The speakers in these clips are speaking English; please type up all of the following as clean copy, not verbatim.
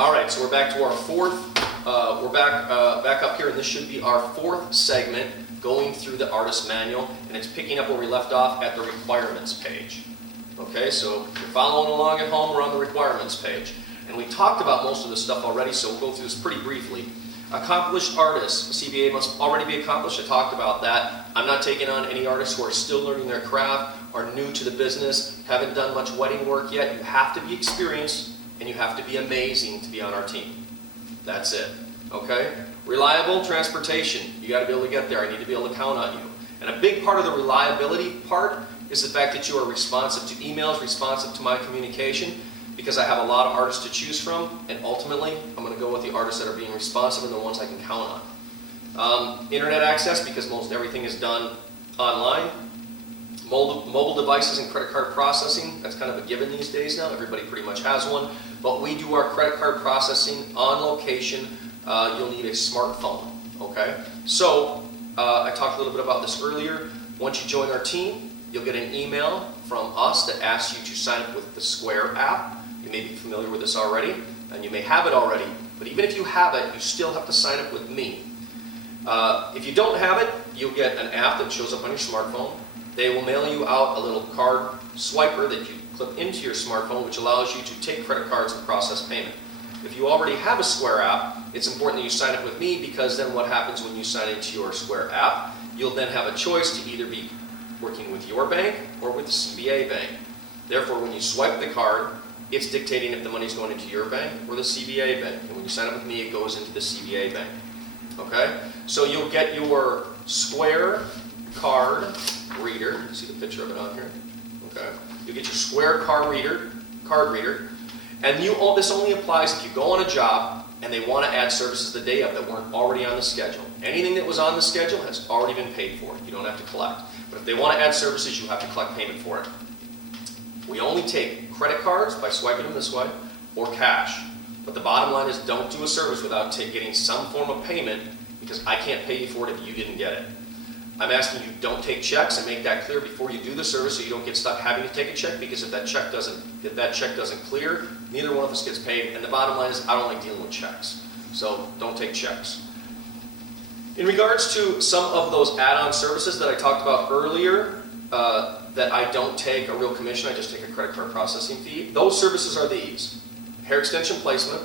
All right, so we're back to our fourth, back up here, and this should be our fourth segment going through the artist manual, and it's picking up where we left off at the requirements page. Okay, so if you're following along at home, we're on the requirements page. And we talked about most of this stuff already, so we'll go through this pretty briefly. Accomplished artists, a CBA must already be accomplished. I talked about that. I'm not taking on any artists who are still learning their craft, are new to the business, haven't done much wedding work yet. You have to be experienced, and you have to be amazing to be on our team. That's it. Okay? Reliable transportation. You got to be able to get there. I need to be able to count on you. And a big part of the reliability part is the fact that you are responsive to emails, responsive to my communication, because I have a lot of artists to choose from, and ultimately, I'm going to go with the artists that are being responsive and the ones I can count on. Internet access, because most everything is done online. Mobile devices and credit card processing, that's kind of a given these days now. Everybody pretty much has one. But we do our credit card processing on location. You'll need a smartphone, okay? So, I talked a little bit about this earlier. Once you join our team, you'll get an email from us that asks you to sign up with the Square app. You may be familiar with this already, and you may have it already. But even if you have it, you still have to sign up with me. If you don't have it, you'll get an app that shows up on your smartphone. They will mail you out a little card swiper that you clip into your smartphone, which allows you to take credit cards and process payment. If you already have a Square app, it's important that you sign up with me, because then what happens when you sign into your Square app, you'll then have a choice to either be working with your bank or with the CBA bank. Therefore, when you swipe the card, it's dictating if the money's going into your bank or the CBA bank. And when you sign up with me, it goes into the CBA bank. Okay? So you'll get your Square card reader. You see the picture of it on here? Okay. You'll get your Square card reader, and this only applies if you go on a job and they want to add services the day of that weren't already on the schedule. Anything that was on the schedule has already been paid for. You don't have to collect. But if they want to add services, you have to collect payment for it. We only take credit cards by swiping them this way, or cash. But the bottom line is, don't do a service without getting some form of payment, because I can't pay you for it if you didn't get it. I'm asking you, don't take checks, and make that clear before you do the service, so you don't get stuck having to take a check, because if that check doesn't clear, neither one of us gets paid. And the bottom line is, I don't like dealing with checks. So don't take checks. In regards to some of those add-on services that I talked about earlier, that I don't take a real commission, I just take a credit card processing fee. Those services are these: hair extension placement,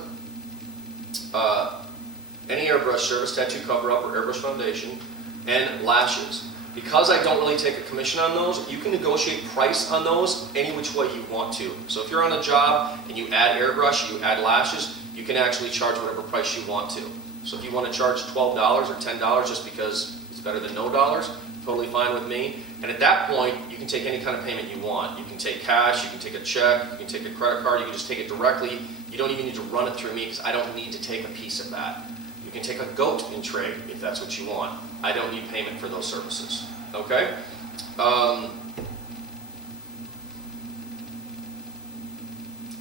any airbrush service, tattoo cover-up or airbrush foundation, and lashes. Because I don't really take a commission on those, you can negotiate price on those any which way you want to. So if you're on a job and you add airbrush, you add lashes, you can actually charge whatever price you want to. So if you want to charge $12 or $10 just because it's better than no dollars, totally fine with me. And at that point, you can take any kind of payment you want. You can take cash, you can take a check, you can take a credit card, you can just take it directly. You don't even need to run it through me, because I don't need to take a piece of that. You can take a goat in trade if that's what you want. I don't need payment for those services. Okay?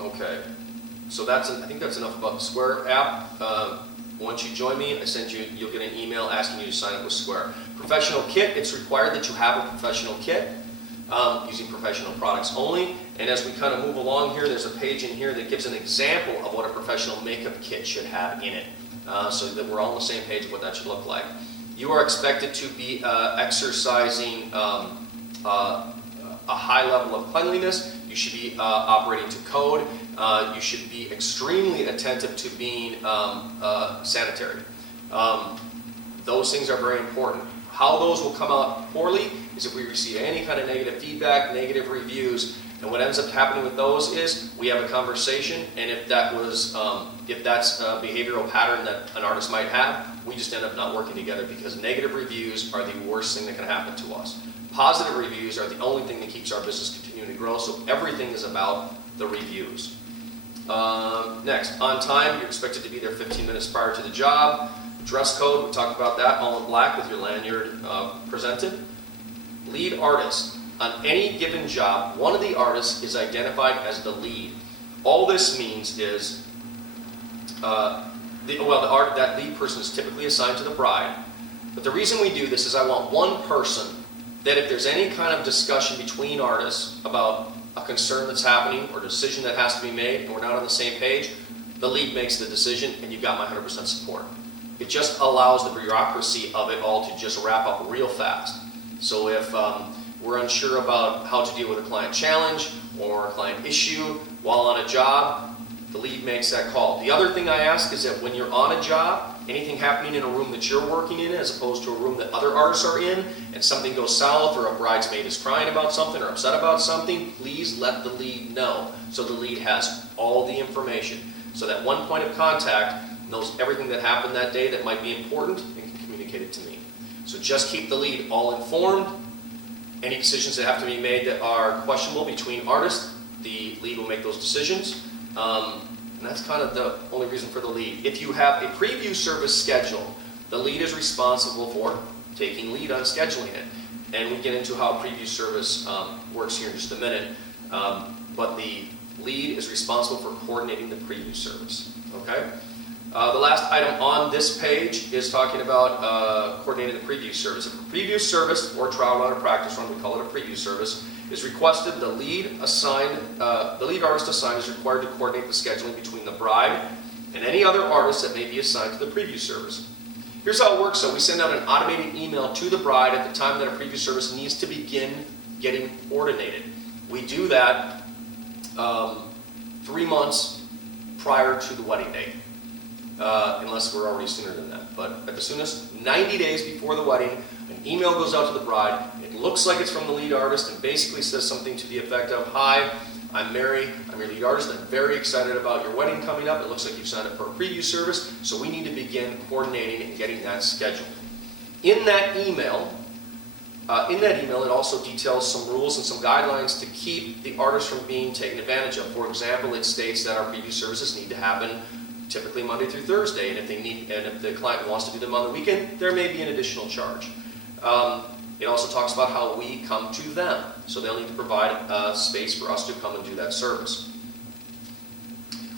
Okay. So I think that's enough about the Square app. Once you join me, you'll get an email asking you to sign up with Square. Professional kit, it's required that you have a professional kit, using professional products only. And as we kind of move along here, there's a page in here that gives an example of what a professional makeup kit should have in it, so that we're all on the same page of what that should look like. You are expected to be exercising a high level of cleanliness. You should be operating to code. You should be extremely attentive to being sanitary. Those things are very important. How those will come out poorly is if we receive any kind of negative feedback, negative reviews, and what ends up happening with those is we have a conversation, and if that's a behavioral pattern that an artist might have, we just end up not working together, because negative reviews are the worst thing that can happen to us. Positive reviews are the only thing that keeps our business continuing to grow, so everything is about the reviews. Next, on time, you're expected to be there 15 minutes prior to the job. Dress code, we talked about that, all in black with your lanyard presented. Lead artist. On any given job, one of the artists is identified as the lead. All this means is, that lead person is typically assigned to the bride. But the reason we do this is I want one person that if there's any kind of discussion between artists about a concern that's happening or a decision that has to be made and we're not on the same page, the lead makes the decision, and you've got my 100% support. It just allows the bureaucracy of it all to just wrap up real fast. So if we're unsure about how to deal with a client challenge or a client issue while on a job, the lead makes that call. The other thing I ask is that when you're on a job, anything happening in a room that you're working in as opposed to a room that other artists are in, and something goes south or a bridesmaid is crying about something or upset about something, please let the lead know so the lead has all the information. So that one point of contact knows everything that happened that day that might be important and can communicate it to me. So just keep the lead all informed. Any decisions that have to be made that are questionable between artists, the lead will make those decisions. And that's kind of the only reason for the lead. If you have a preview service scheduled, the lead is responsible for taking lead on scheduling it. And we get into how a preview service works here in just a minute. But the lead is responsible for coordinating the preview service. Okay? The last item on this page is talking about coordinating the preview service. If a preview service or trial run or practice run, we call it a preview service, is requested, the lead artist assigned is required to coordinate the scheduling between the bride and any other artist that may be assigned to the preview service. Here's how it works. So we send out an automated email to the bride at the time that a preview service needs to begin getting coordinated. We do that 3 months prior to the wedding date, unless we're already sooner than that. But at the soonest, 90 days before the wedding, an email goes out to the bride. It looks like it's from the lead artist and basically says something to the effect of, "Hi, I'm Mary, I'm your lead artist, I'm very excited about your wedding coming up. It looks like you've signed up for a preview service, so we need to begin coordinating and getting that scheduled." In that email, it also details some rules and some guidelines to keep the artist from being taken advantage of. For example, it states that our preview services need to happen typically Monday through Thursday, and if the client wants to do them on the weekend, there may be an additional charge. It also talks about how we come to them, so they'll need to provide space for us to come and do that service.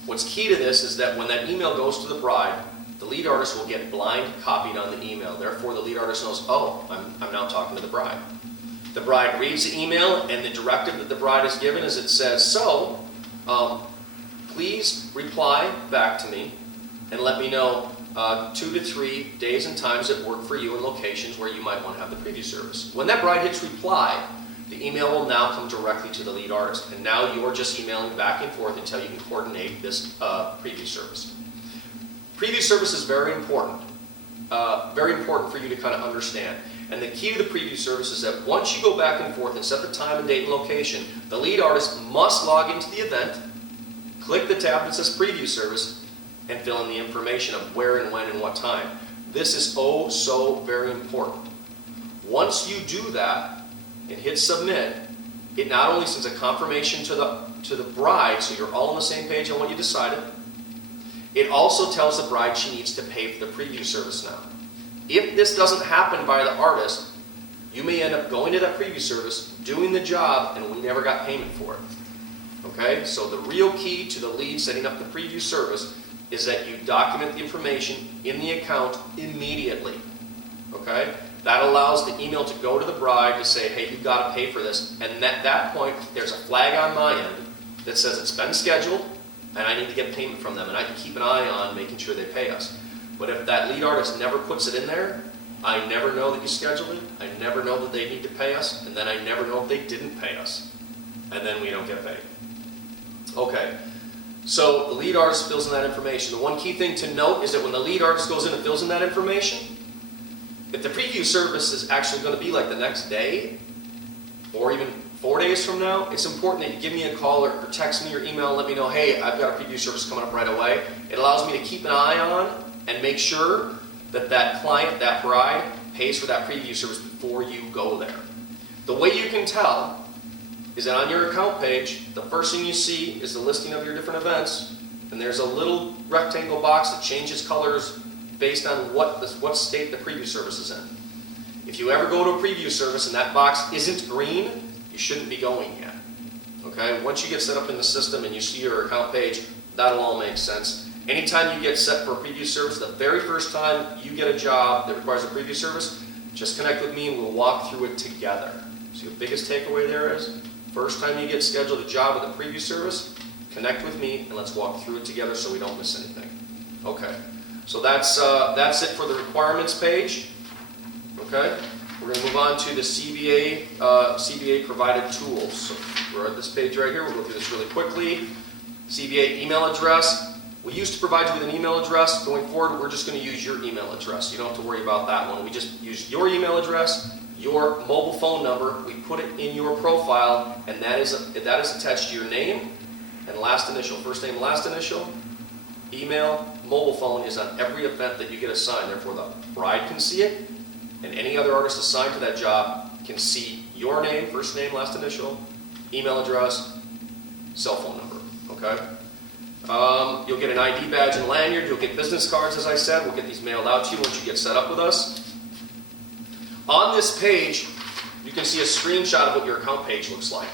What's key to this is that when that email goes to the bride, the lead artist will get blind copied on the email. Therefore, the lead artist knows, oh, I'm now talking to the bride. The bride reads the email, and the directive that the bride is given is it says, so, please reply back to me and let me know 2 to 3 days and times that work for you and locations where you might want to have the preview service. When that bride hits reply, the email will now come directly to the lead artist, and now you're just emailing back and forth until you can coordinate this preview service. Preview service is very important for you to kind of understand. And the key to the preview service is that once you go back and forth and set the time and date and location, the lead artist must log into the event, click the tab that says preview service, and fill in the information of where and when and what time. This is oh so very important. Once you do that and hit submit, it not only sends a confirmation to the bride, so you're all on the same page on what you decided, it also tells the bride she needs to pay for the preview service now. If this doesn't happen by the artist, you may end up going to that preview service, doing the job, and we never got payment for it. Okay? So the real key to the lead setting up the preview service is that you document the information in the account immediately. Okay? That allows the email to go to the bride to say, hey, you've got to pay for this. And at that point, there's a flag on my end that says it's been scheduled, and I need to get payment from them, and I can keep an eye on making sure they pay us. But if that lead artist never puts it in there, I never know that you scheduled it, I never know that they need to pay us, and then I never know if they didn't pay us. And then we don't get paid. Okay, so the lead artist fills in that information. The one key thing to note is that when the lead artist goes in and fills in that information, if the preview service is actually going to be like the next day, or even 4 days from now, it's important that you give me a call or text me or email and let me know, hey, I've got a preview service coming up right away. It allows me to keep an eye on and make sure that that client, that bride, pays for that preview service before you go there. The way you can tell is that on your account page, the first thing you see is the listing of your different events, and there's a little rectangle box that changes colors based on what state the preview service is in. If you ever go to a preview service and that box isn't green, you shouldn't be going yet. Okay? Once you get set up in the system and you see your account page, that'll all make sense. Anytime you get set for a preview service, the very first time you get a job that requires a preview service, just connect with me and we'll walk through it together. So the biggest takeaway there is, first time you get scheduled a job with a preview service, connect with me and let's walk through it together so we don't miss anything. Okay, so that's it for the requirements page. Okay, we're going to move on to the CBA provided tools. So we're at this page right here. We'll go through this really quickly. CBA email address. We used to provide you with an email address. Going forward, we're just going to use your email address. You don't have to worry about that one. We just use your email address, your mobile phone number. We put it in your profile, and that is attached to your name and last initial. First name, last initial. Email, mobile phone is on every event that you get assigned. Therefore, the bride can see it, and any other artist assigned to that job can see your name, first name, last initial, email address, cell phone number. Okay? You'll get an ID badge and lanyard. You'll get business cards, as I said. We'll get these mailed out to you once you get set up with us. On this page, you can see a screenshot of what your account page looks like.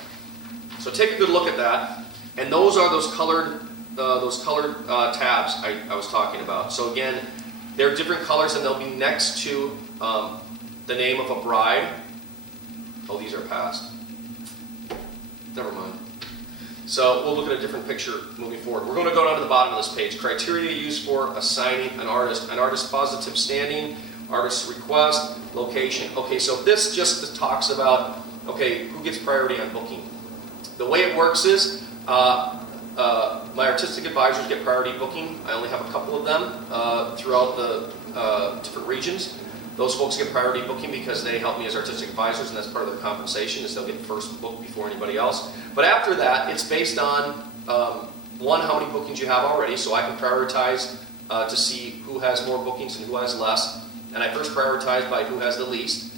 So take a good look at that. And those are those colored tabs I was talking about. So again, they're different colors, and they'll be next to the name of a bride. Oh, these are passed. Never mind. So we'll look at a different picture moving forward. We're going to go down to the bottom of this page. Criteria used for assigning an artist positive standing, artist request, location. Okay, so this just talks about, okay, who gets priority on booking. The way it works is, my artistic advisors get priority booking. I only have a couple of them throughout the different regions. Those folks get priority booking because they help me as artistic advisors, and that's part of their compensation, is they'll get first book before anybody else. But after that, it's based on, one, how many bookings you have already, so I can prioritize to see who has more bookings and who has less. And I first prioritize by who has the least.